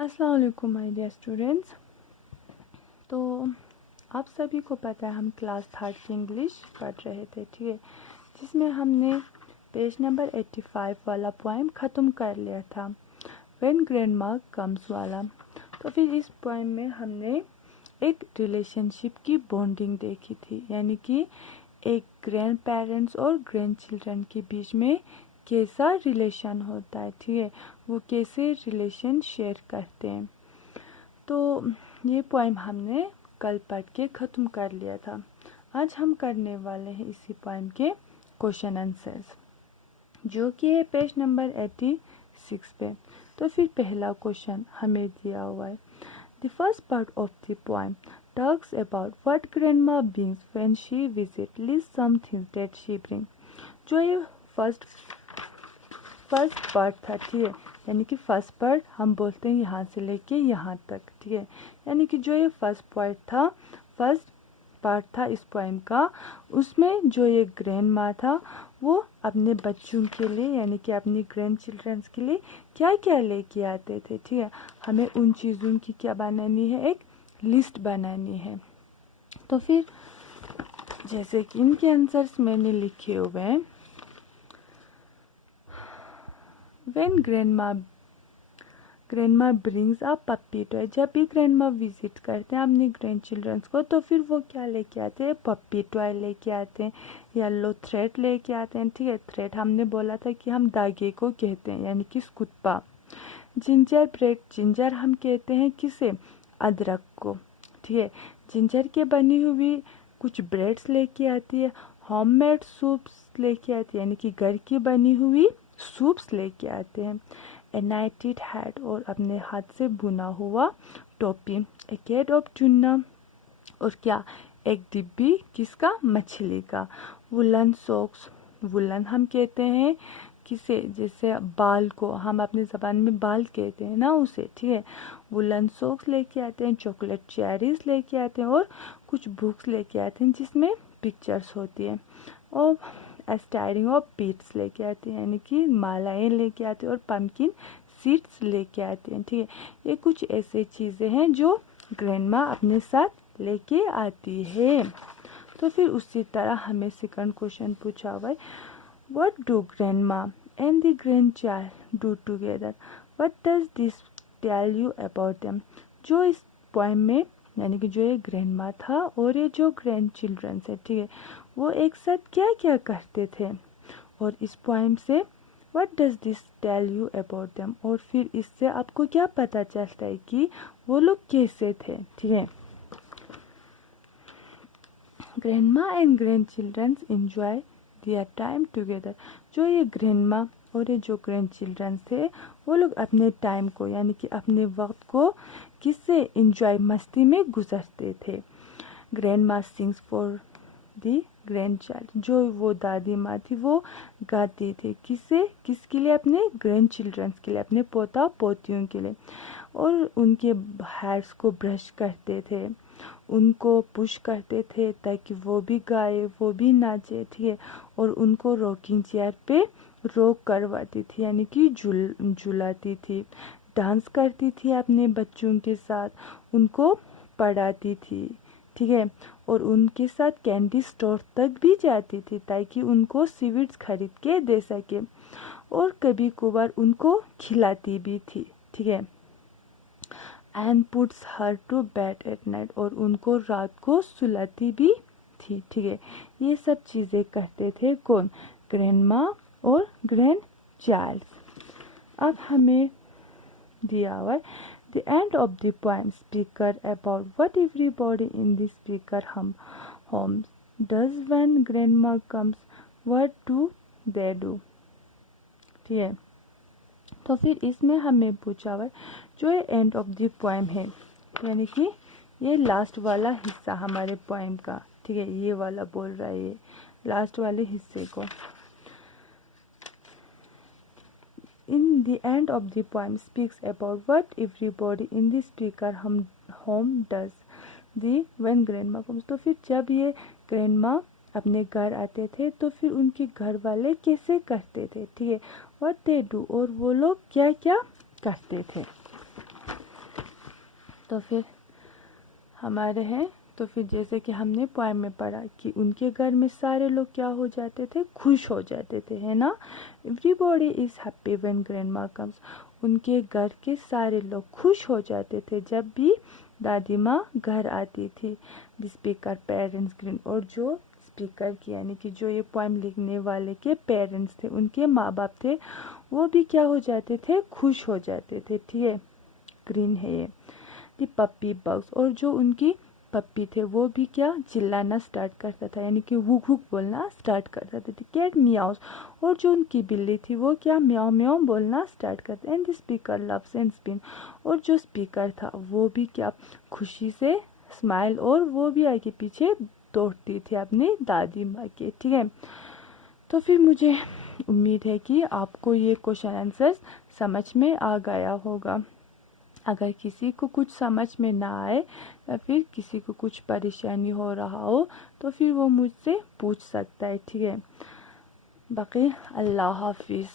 अस्सलाम वालेकुम my dear students. तो आप सभी को पता है हम क्लास थर्ड की इंग्लिश पढ़ रहे थे, ठीक है, जिसमें हमने पेज नंबर 85 वाला पोएम ख़त्म कर लिया था, व्हेन ग्रैंडमा कम्स वाला। तो फिर इस पोएम में हमने एक रिलेशनशिप की बॉन्डिंग देखी थी, यानी कि एक ग्रैंड पेरेंट्स और ग्रैंड चिल्ड्रन के बीच में कैसा रिलेशन होता है, ठीक है, वो कैसे रिलेशन शेयर करते हैं। तो ये पोएम हमने कल पढ़ के ख़त्म कर लिया था। आज हम करने वाले हैं इसी पोएम के क्वेश्चन आंसर्स, जो कि है पेज नंबर 86 पे। तो फिर पहला क्वेश्चन हमें दिया हुआ है, the first part of the poem talks about what grandma brings when she visits, list some things that she brings। जो ये फर्स्ट पार्ट था, ठीक है, यानी कि फर्स्ट पार्ट हम बोलते हैं यहाँ से लेके यहाँ तक, ठीक है, यानी कि जो ये फर्स्ट पार्ट था इस पोएम का, उसमें जो ये ग्रैंड माँ था वो अपने बच्चों के लिए यानी कि अपनी ग्रैंड चिल्ड्रंस के लिए क्या क्या लेके आते थे, ठीक है, हमें उन चीज़ों की क्या बनानी है, एक लिस्ट बनानी है। तो फिर जैसे कि इनके आंसर्स मैंने लिखे हुए हैं, when grandma brings a puppy toy, जब भी ग्रैंडमा विजिट करते हैं अपनी ग्रैंड चिल्ड्रंस को, तो फिर वो क्या लेके आते हैं, पप्पी टॉय लेके आते हैं, येलो थ्रेड लेके आते हैं, ठीक है, थ्रेड हमने बोला था कि हम धागे को कहते हैं, यानी कि स्कुप्पा। जिंजर ब्रेड, जिंजर हम कहते हैं किसे, अदरक को, ठीक है, जिंजर के बनी हुई कुछ ब्रेड्स लेके आती है, होममेड सूप्स लेके आती है, यानी कि घर की बनी हुई सूप्स लेके आते हैं, ए नाइटेड हैट, और अपने हाथ से बुना हुआ टोपी, ए कैट ऑफ टूना, और क्या, एक डिब्बी किसका, मछली का, वुलन सॉक्स, वुलन हम कहते हैं किसे, जैसे बाल को हम अपनी ज़बान में बाल कहते हैं ना उसे, ठीक है, वुलन सॉक्स लेके आते हैं, चॉकलेट चेरीज लेके आते हैं, और कुछ बुक्स लेके आते हैं जिसमें पिक्चर्स होती है, और स्टाइरिंग ऑफ बीड्स लेके आते हैं, यानी कि मालाएं लेके आते हैं, और पम्पकिन सीड्स लेके आते हैं, ठीक है, ये कुछ ऐसे चीज़ें हैं जो ग्रैंडमा अपने साथ लेके आती है। तो फिर उसी तरह हमें सेकंड क्वेश्चन पूछा हुआ है, what do grandma and the grandchild do together, what does this tell you about them. जो इस पोएम में यानी कि जो ये ग्रैंडमा था और ये जो ग्रैंड चिल्ड्रन है, ठीक है, वो एक साथ क्या क्या करते थे, और इस पोएम से what does this tell you about them, और फिर इससे आपको क्या पता चलता है कि वो लोग कैसे थे, ठीक है। Grandma and grand children enjoy their time together, जो ये ग्रैंडमा और ये जो ग्रैंड चिल्ड्रन थे वो लोग अपने टाइम को यानी कि अपने वक्त को किससे एंजॉय, मस्ती में गुजरते थे। Grandma sings for the grand child, जो वो दादी माँ थी वो गाती थी किससे, किसके लिए, अपने ग्रैंड चिल्ड्रंस के लिए, अपने पोता पोतियों के लिए, और उनके हेयर्स को ब्रश करते थे, उनको पुश करते थे ताकि वो भी गाए, वो भी नाचे, ठीक है, और उनको रॉकिंग चेयर पे रॉक करवाती थी, यानी कि झुलाती थी, डांस करती थी अपने बच्चों के साथ, उनको पढ़ाती थी, ठीक है, और उनके साथ कैंडी स्टोर तक भी जाती थी ताकि उनको स्वीट्स खरीद के दे सके, और कभी कभार उनको खिलाती भी थी, ठीक है, and puts her to bed at night, और उनको रात को सुलाती भी थी, ठीक है। ये सब चीज़ें करते थे कौन, ग्रैंडमा और ग्रैंड चाइल्ड। अब हमें दिया हुआ है, the end of the poem speaker about what everybody in the speaker home does when grandma comes, what do they do, ठीक है। तो फिर इसमें हमें पूछा हुआ है, जो ये एंड ऑफ द पोएम है, यानी कि ये लास्ट वाला हिस्सा हमारे पोएम का, ठीक है, ये वाला बोल रहा है, ये लास्ट वाले हिस्से को। In the end of the poem speaks about what everybody in the speaker home does the when grandma comes। तो फिर जब ये ग्रैंडमा अपने घर आते थे तो फिर उनके घर वाले कैसे करते थे, ठीक है, what they do, और वो लोग क्या क्या करते थे। तो फिर हमारे हैं, तो फिर जैसे कि हमने पोएम में पढ़ा कि उनके घर में सारे लोग क्या हो जाते थे, खुश हो जाते थे, है ना। Everybody is happy when grandma comes. उनके घर के सारे लोग खुश हो जाते थे जब भी दादी माँ घर आती थी। द स्पीकर पेरेंट्स ग्रीन, और जो स्पीकर की यानी कि जो ये पोएम लिखने वाले के पेरेंट्स थे, उनके माँ बाप थे, वो भी क्या हो जाते थे, खुश हो जाते थे, ठीक है, ग्रीन है ये। द पप्पी बग्स, और जो उनकी पप्पी थे वो भी क्या चिल्लाना स्टार्ट करता था, यानी कि हुक हुक बोलना स्टार्ट करता था। कैट मियाउस, और जो उनकी बिल्ली थी वो क्या म्याओ म्याओ बोलना स्टार्ट करता। And the speaker loves and spin, और जो स्पीकर था वो भी क्या खुशी से स्माइल, और वो भी आगे पीछे दौड़ती थी अपनी दादी माँ के, ठीक है। तो फिर मुझे उम्मीद है कि आपको ये क्वेश्चन आंसर समझ में आ गया होगा। अगर किसी को कुछ समझ में ना आए या फिर किसी को कुछ परेशानी हो रहा हो तो फिर वो मुझसे पूछ सकता है, ठीक है। बाकी अल्लाह हाफिज़।